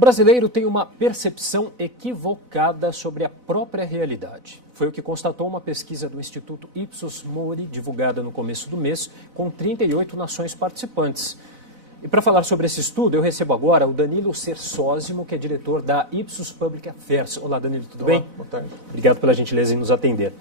brasileiro tem uma percepção equivocada sobre a própria realidade. Foi o que constatou uma pesquisa do Instituto Ipsos Mori, divulgada no começo do mês, com 38 nações participantes. E para falar sobre esse estudo, eu recebo agora o Danilo Sersósimo, que é diretor da Ipsos Public Affairs. Olá, Danilo, tudo bem? Boa tarde. Obrigado pela gentileza em nos atender.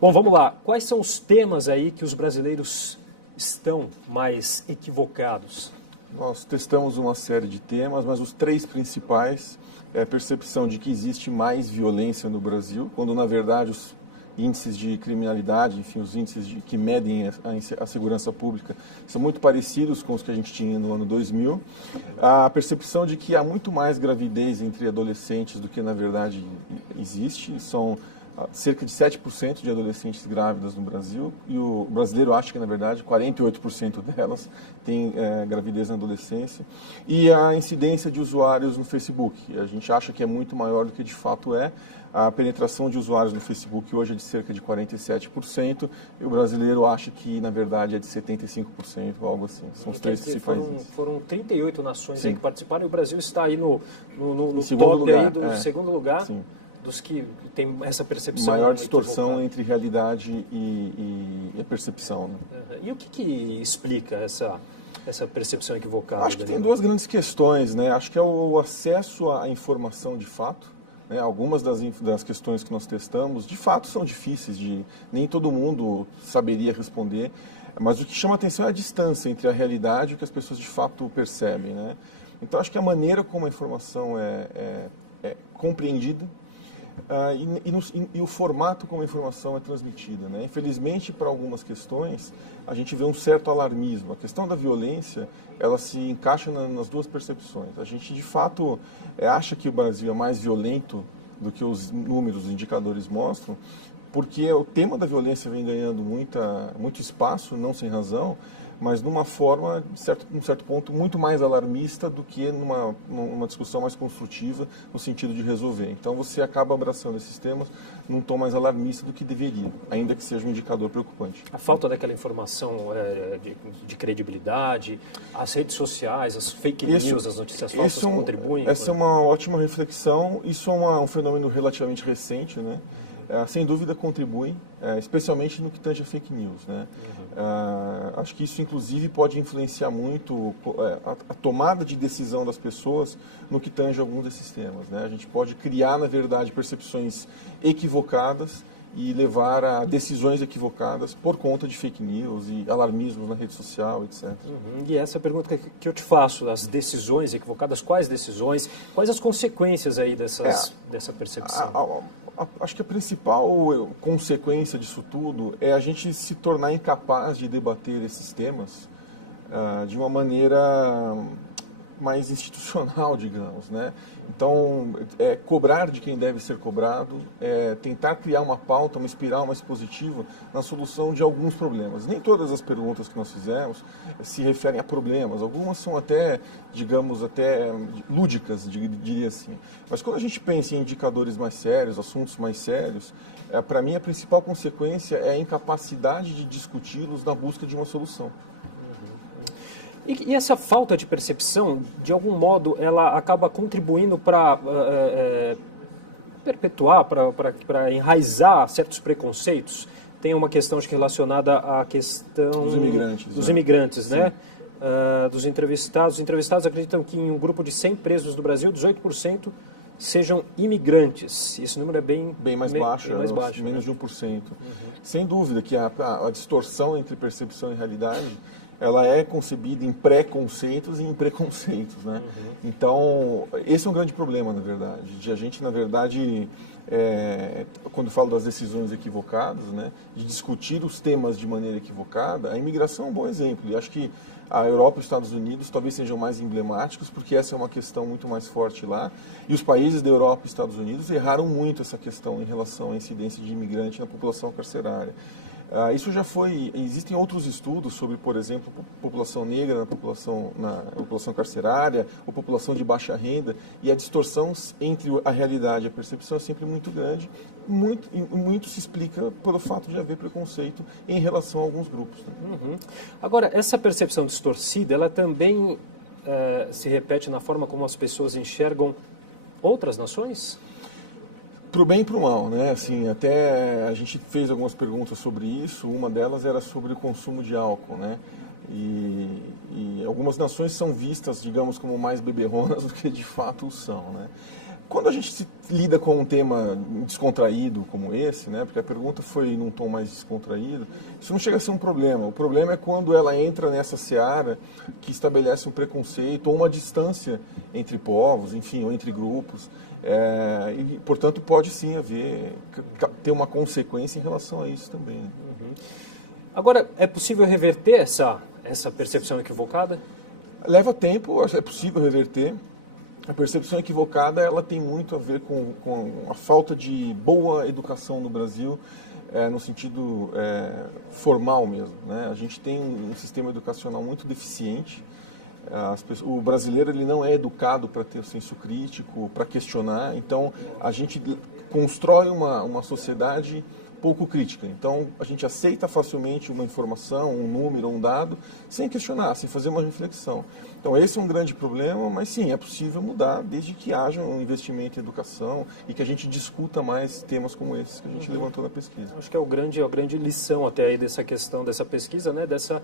Bom, vamos lá. Quais são os temas aí que os brasileiros estão mais equivocados? Nós testamos uma série de temas, mas os três principais é a percepção de que existe mais violência no Brasil, quando na verdade os índices de criminalidade, enfim, os índices que medem a segurança pública são muito parecidos com os que a gente tinha no ano 2000. A percepção de que há muito mais gravidez entre adolescentes do que na verdade existe, são cerca de 7% de adolescentes grávidas no Brasil, e o brasileiro acha que, na verdade, 48% delas têm gravidez na adolescência. E a incidência de usuários no Facebook, a gente acha que é muito maior do que de fato é. A penetração de usuários no Facebook hoje é de cerca de 47%, e o brasileiro acha que, na verdade, é de 75%, algo assim. São os três principais. Foram 38 nações aí que participaram, e o Brasil está aí no segundo top lugar, aí do segundo lugar. Sim. Dos que têm essa percepção. Maior distorção entre realidade e a percepção. Né? E o que explica essa percepção equivocada? Acho que tem duas grandes questões, né? Acho que é o acesso à informação de fato. Né? Algumas das questões que nós testamos, de fato, são difíceis, nem todo mundo saberia responder, mas o que chama a atenção é a distância entre a realidade e o que as pessoas de fato percebem. Né? Então, acho que a maneira como a informação é compreendida, e o formato como a informação é transmitida. Né? Infelizmente, para algumas questões, a gente vê um certo alarmismo. A questão da violência, ela se encaixa nas duas percepções. A gente, de fato, acha que o Brasil é mais violento do que os números, os indicadores mostram, porque o tema da violência vem ganhando muito espaço, não sem razão, mas numa forma, num certo ponto, muito mais alarmista do que numa discussão mais construtiva, no sentido de resolver. Então, você acaba abraçando esses temas num tom mais alarmista do que deveria, ainda que seja um indicador preocupante. A falta daquela informação de credibilidade, as redes sociais, as fake news, as notícias falsas contribuem? Essa é uma ótima reflexão. Isso é um fenômeno relativamente recente, né? Sem dúvida contribui, especialmente no que tange a fake news. Né? Acho que isso, inclusive, pode influenciar muito a tomada de decisão das pessoas no que tange algum desses temas. Né? A gente pode criar, na verdade, percepções equivocadas e levar a decisões equivocadas por conta de fake news e alarmismos na rede social, etc. E essa é a pergunta que eu te faço, as decisões equivocadas, quais decisões, quais as consequências aí dessa percepção? Acho que a principal consequência disso tudo é a gente se tornar incapaz de debater esses temas de uma maneira mais institucional, digamos, né? Então, cobrar de quem deve ser cobrado, tentar criar uma pauta, uma espiral mais positiva na solução de alguns problemas. Nem todas as perguntas que nós fizemos se referem a problemas, algumas são até, digamos, até lúdicas, diria assim. Mas quando a gente pensa em indicadores mais sérios, assuntos mais sérios, para mim a principal consequência é a incapacidade de discuti-los na busca de uma solução. E essa falta de percepção, de algum modo, ela acaba contribuindo para perpetuar, para enraizar certos preconceitos? Tem uma questão, acho que, relacionada à questão dos imigrantes, né? Dos entrevistados. Os entrevistados acreditam que em um grupo de 100 presos do Brasil, 18% sejam imigrantes. Esse número é bem mais baixo, menos de 1%. Sem dúvida que a distorção entre percepção e realidade, ela é concebida em pré-conceitos e em preconceitos, né? Então, esse é um grande problema, na verdade, de a gente, na verdade, quando eu falo das decisões equivocadas, né, de discutir os temas de maneira equivocada, a imigração é um bom exemplo, e acho que a Europa e os Estados Unidos talvez sejam mais emblemáticos, porque essa é uma questão muito mais forte lá, e os países da Europa e Estados Unidos erraram muito essa questão em relação à incidência de imigrante na população carcerária. Isso já existem outros estudos sobre, por exemplo, população negra na população carcerária, ou população de baixa renda, e a distorção entre a realidade e a percepção é sempre muito grande, muito se explica pelo fato de haver preconceito em relação a alguns grupos. Né? Agora, essa percepção distorcida, ela também se repete na forma como as pessoas enxergam outras nações? Para o bem e para o mal, né? Assim, até a gente fez algumas perguntas sobre isso. Uma delas era sobre o consumo de álcool, né? E algumas nações são vistas, digamos, como mais beberronas do que de fato são, né? Quando a gente lida com um tema descontraído como esse, né? Porque a pergunta foi num tom mais descontraído, isso não chega a ser um problema. O problema é quando ela entra nessa seara que estabelece um preconceito ou uma distância entre povos, enfim, ou entre grupos. E, portanto, pode sim ter uma consequência em relação a isso também. Uhum. Agora, é possível reverter essa percepção equivocada? Leva tempo, é possível reverter. A percepção equivocada ela tem muito a ver com a falta de boa educação no Brasil, no sentido formal mesmo, né? A gente tem um sistema educacional muito deficiente. O brasileiro ele não é educado para ter o senso crítico, para questionar. Então, a gente constrói uma sociedade pouco crítica. Então, a gente aceita facilmente uma informação, um número, um dado, sem questionar, sem fazer uma reflexão. Então, esse é um grande problema, mas sim, é possível mudar desde que haja um investimento em educação e que a gente discuta mais temas como esses que a gente levantou na pesquisa. Acho que é a grande lição até aí dessa questão, dessa pesquisa, né? Dessa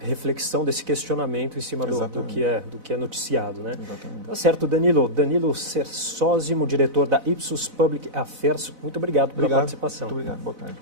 reflexão, desse questionamento em cima do que é noticiado, né? Exatamente. Tá certo, Danilo Sersósimo, diretor da Ipsos Public Affairs, muito obrigado pela participação. Muito obrigado, boa tarde.